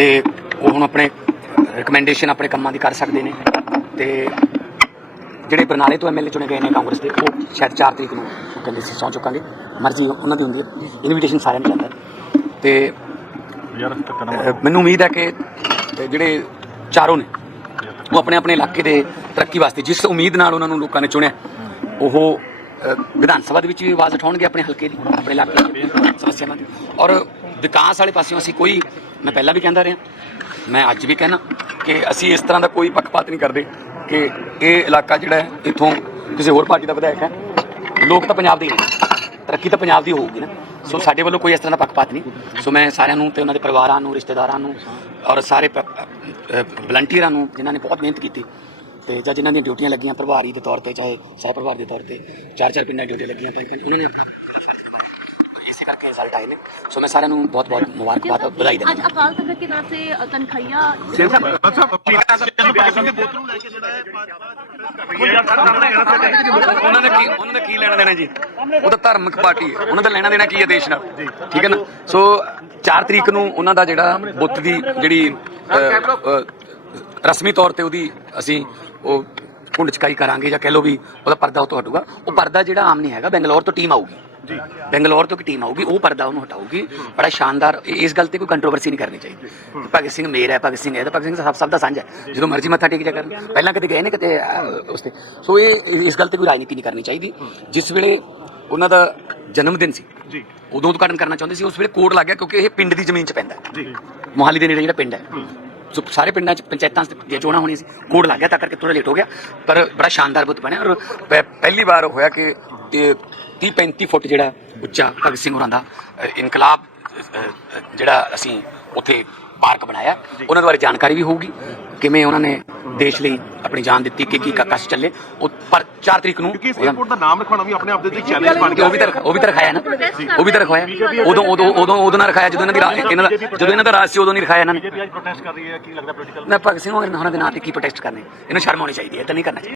ਤੇ ਉਹ ਹੁਣ ਆਪਣੇ ਰეკਮੈਂਡੇਸ਼ਨ ਆਪਣੇ ਕੰਮਾਂ ਦੀ ਕਰ ਸਕਦੇ ਨੇ। ਤੇ ਜਿਹੜੇ ਬਰਨਾਲੇ ਤੋਂ ਐਮਐਲਏ ਚੁਣੇ ਗਏ ਨੇ ਕਾਂਗਰਸ ਦੇ ਉਹ ਸ਼ਾਇਦ 4 ਤਰੀਕ ਨੂੰ ਕਹਿੰਦੇ ਸੀ ਸਹੁੰ ਚੁੱਕਾਂਗੇ ਮਰਜ਼ੀ ਉਹਨਾਂ ਦੀ ਹੁੰਦੀ ਹੈ। ਇਨਵੀਟੇਸ਼ਨ ਸਾਰਿਆਂ ਨੂੰ ਜਾਂਦਾ। ਤੇ ਮੈਨੂੰ ਉਮੀਦ ਹੈ ਕਿ ਜਿਹੜੇ ਚਾਰੋਂ ਨੇ ਉਹ ਆਪਣੇ ਆਪਣੇ ਇਲਾਕੇ ਦੇ ਤਰੱਕੀ ਵਾਸਤੇ ਜਿਸ ਉਮੀਦ ਨਾਲ ਉਹਨਾਂ ਨੂੰ ਲੋਕਾਂ ਨੇ ਚੁਣਿਆ ਉਹ ਵਿਧਾਨ ਸਭਾ ਦੇ ਵਿੱਚ ਵੀ ਆਵਾਜ਼ ਉਠਾਉਣਗੇ ਆਪਣੇ ਹਲਕੇ ਦੀ ਆਪਣੇ ਇਲਾਕੇ ਦੀ ਸਮੱਸਿਆਵਾਂ ਦੀ। ਔਰ ਵਿਕਾਸ ਵਾਲੇ ਪਾਸਿਓਂ ਅਸੀਂ ਕੋਈ ਮੈਂ ਪਹਿਲਾਂ ਵੀ ਕਹਿੰਦਾ ਰਿਹਾ। ਮੈਂ ਅੱਜ ਵੀ ਕਹਿਣਾ ਕਿ ਅਸੀਂ ਇਸ ਤਰ੍ਹਾਂ ਦਾ ਕੋਈ ਪੱਖਪਾਤ ਨਹੀਂ ਕਰਦੇ ਕਿ ਇਹ ਇਲਾਕਾ ਜਿਹੜਾ ਹੈ, ਇੱਥੋਂ ਕਿਸੇ ਹੋਰ ਪਾਰਟੀ ਦਾ ਵਿਧਾਇਕ ਹੈ। ਲੋਕ ਤਾਂ ਪੰਜਾਬ ਦੇ ਹੀ ਨੇ। ਤਰੱਕੀ ਤਾਂ ਪੰਜਾਬ ਦੀ ਹੋਊਗੀ ਨਾ। ਸੋ ਸਾਡੇ ਵੱਲੋਂ ਕੋਈ ਇਸ ਤਰ੍ਹਾਂ ਦਾ ਪੱਖਪਾਤ ਨਹੀਂ। ਸੋ ਮੈਂ ਸਾਰਿਆਂ ਨੂੰ ਤੇ ਉਹਨਾਂ ਦੇ ਪਰਿਵਾਰਾਂ ਨੂੰ, ਰਿਸ਼ਤੇਦਾਰਾਂ ਨੂੰ ਔਰ ਸਾਰੇ ਵਲੰਟੀਅਰਾਂ ਨੂੰ ਜਿਨ੍ਹਾਂ ਨੇ ਬਹੁਤ ਮਿਹਨਤ ਕੀਤੀ ਤੇ ਜਾਂ ਜਿਨ੍ਹਾਂ ਦੀਆਂ ਡਿਊਟੀਆਂ ਲੱਗੀਆਂ ਪ੍ਰਭਾਰੀ ਦੇ ਤੌਰ ਤੇ, ਚਾਹੇ ਸਹਿ ਪ੍ਰਭਾਰੀ ਦੇ ਤੌਰ ਤੇ ਚਾਰ ਚਾਰ ਪਿੰਡਾਂ ਡਿਊਟੀ ਲੱਗੀਆਂ, ਤੇ ਉਹਨਾਂ ਨੇ ਆਪਣਾ ਆਏ ਨੇ ਸੋ ਮੈਂ ਸਾਰਿਆਂ ਨੂੰ ਬਹੁਤ ਬਹੁਤ ਮੁਬਾਰਕਬਾਦ ਵਧਾਈ ਦਿੰਦਾ ਅੱਜ ਅਕਾਲ ਤਖਤ ਦੀ ਤਰਫ ਸੇ ਤਨਖਈਆ ਉਹਨਾਂ ਦਾ ਕੀ ਉਹਨਾਂ ਦਾ ਕੀ ਲੈਣਾ ਦੇਣਾ ਜੀ ਉਹ ਤਾਂ ਧਾਰਮਿਕ ਪਾਰਟੀ ਹੈ ਉਹਨਾਂ ਦਾ ਲੈਣਾ ਦੇਣਾ ਕੀ ਹੈ ਦੇਸ਼ ਨਾਲ ਠੀਕ ਹੈ ਨਾ ਸੋ 4 ਤਰੀਕ ਨੂੰ ਉਹਨਾਂ ਦਾ ਜਿਹੜਾ ਬੁੱਤ ਦੀ ਜਿਹੜੀ ਰਸਮੀ ਤੌਰ ਤੇ ਉਹਦੀ ਅਸੀਂ ਉਹ ਘੁੰਡ ਚਕਾਈ ਕਰਾਂਗੇ ਜਾਂ ਕਹਿ ਲੋ ਵੀ ਉਹਦਾ ਪਰਦਾ ਉਹ ਤੋਂ ਹਟੂਗਾ ਉਹ ਪਰਦਾ ਜਿਹੜਾ ਆਮ ਨਹੀਂ ਹੈਗਾ ਬੈਂਗਲੌਰ ਤੋਂ ਟੀਮ ਆਊਗੀ ਬੈਂਗਲੌਰ ਤੋਂ ਇੱਕ ਟੀਮ ਆਊਗੀ ਉਹ ਪਰਦਾ ਉਹਨੂੰ ਹਟਾਊਗੀ। ਬੜਾ ਸ਼ਾਨਦਾਰ ਇਸ ਗੱਲ ਤੇ ਕੋਈ ਕੰਟਰੋਵਰਸੀ ਨਹੀਂ ਕਰਨੀ ਚਾਹੀਦੀ। ਭਗਤ ਸਿੰਘ ਮੇਰਾ ਹੈ ਭਗਤ ਸਿੰਘ ਹੈ ਤਾਂ ਭਗਤ ਸਿੰਘ ਸਭ ਸਭ ਦਾ ਸਾਂਝਾ ਹੈ। ਜਦੋਂ ਮਰਜ਼ੀ ਮੱਥਾ ਟੇਕ ਜਾ ਕਰਨ। ਪਹਿਲਾਂ ਕਦੇ ਗਏ ਨੇ ਕਿਤੇ ਅਹ, ਉਸ ਤੇ। ਸੋ ਇਹ ਇਸ ਗੱਲ ਤੇ ਕੋਈ ਰਾਜਨੀਤੀ ਨਹੀਂ ਕਰਨੀ ਚਾਹੀਦੀ। ਜਿਸ ਵੇਲੇ ਉਹਨਾਂ ਦਾ ਜਨਮ ਦਿਨ ਸੀ ਜੀ। ਉਦੋਂ ਉਦਘਾਟਨ ਕਰਨਾ ਚਾਹੁੰਦੇ ਸੀ ਉਸ ਵੇਲੇ ਕੋਡ ਲੱਗ ਗਿਆ ਕਿਉਂਕਿ ਇਹ ਪਿੰਡ ਦੀ ਜ਼ਮੀਨ 'ਚ ਪੈਂਦਾ ਹੈ। ਜੀ। ਮੋਹਾਲੀ ਦੇ ਨੇੜੇ ਜਿਹੜਾ ਪਿੰਡ ਹੈ। ਸੋ ਸਾਰੇ ਪਿੰਡਾਂ 'ਚ ਪੰਚਾਇਤਾਂ 'ਚ ਦੀਆਂ ਚੋਣਾਂ ਹੋਣੀਆਂ ਸੀ। ਕੋਡ ਲੱਗ ਗਿਆ ਤਾਂ ਕਰਕੇ ਥੋੜਾ ਲੇਟ ਹੋ ਗਿਆ। ਪਰ ਬੜਾ ਸ਼ਾਨਦਾਰ ਬੁੱਤ ਬਣਿਆ ਔਰ ਪਹਿਲੀ ਵਾਰ ਹੋਇਆ ਕਿ 30 35 ਫੁੱਟ ਜਿਹੜਾ ਉੱਚਾ ਭਗਤ ਸਿੰਘ ਹੋਰਾਂ ਦਾ ਇਨਕਲਾਬ ਜਿਹੜਾ ਅਸੀਂ ਉੱਥੇ ਪਾਰਕ ਬਣਾਇਆ। ਉਹਨਾਂ ਦੇ ਬਾਰੇ ਜਾਣਕਾਰੀ ਵੀ ਹੋਊਗੀ ਕਿਵੇਂ ਉਹਨਾਂ ਨੇ ਦੇਸ਼ ਲਈ ਆਪਣੀ ਜਾਨ ਦਿੱਤੀ ਕਿ ਕੀ ਕਸ਼ ਚੱਲੇ। ਉਹ ਪਰ 4 ਤਰੀਕ ਨੂੰ ਕਿਉਂਕਿ ਇਸ ਉਹਦਾ- 에어ਪੋਰਟ ਦਾ ਨਾਮ ਲਿਖਾਉਣਾ ਵੀ ਆਪਣੇ ਆਪ ਦੇ ਵਿੱਚ ਚੈਲੰਜ ਬਣ ਕਿ ਉਹ ਵੀ ਤਾਂ ਉਹ ਵੀ ਤਾਂ ਰਖਾਇਆ ਨਾ। ਉਹ ਵੀ ਤਾਂ ਰਖਾਇਆ। ਉਦੋਂ ਉਦੋਂ ਉਦੋਂ ਉਦੋਂ ਨਾ ਰਖਾਇਆ ਜਦੋਂ ਇਹਨਾਂ ਦੀ ਇਹਨਾਂ ਦਾ ਜਦੋਂ ਇਹਨਾਂ ਦਾ ਰਾਜ ਸੀ ਉਦੋਂ ਨਹੀਂ ਰਖਾਇਆ ਇਹਨਾਂ ਨੇ। ਬੀਜੇਪੀ ਅੱਜ ਪ੍ਰੋਟੈਸਟ ਕਰ ਰਹੀ ਹੈ ਕੀ ਲੱਗਦਾ ਪੋਲੀਟੀਕਲ ਨਾ ਭਗਤ ਸਿੰਘ ਹੋਰਾਂ ਦੇ ਨਾਂ ਤੇ ਕੀ ਪ੍ਰੋਟੈਸਟ ਕਰਨੇ? ਇਹਨੂੰ ਸ਼ਰਮ ਆਉਣੀ ਚਾਹੀਦੀ ਹੈ ਤਾਂ ਨਹੀਂ ਕਰਨਾ ਚਾਹੀਦਾ।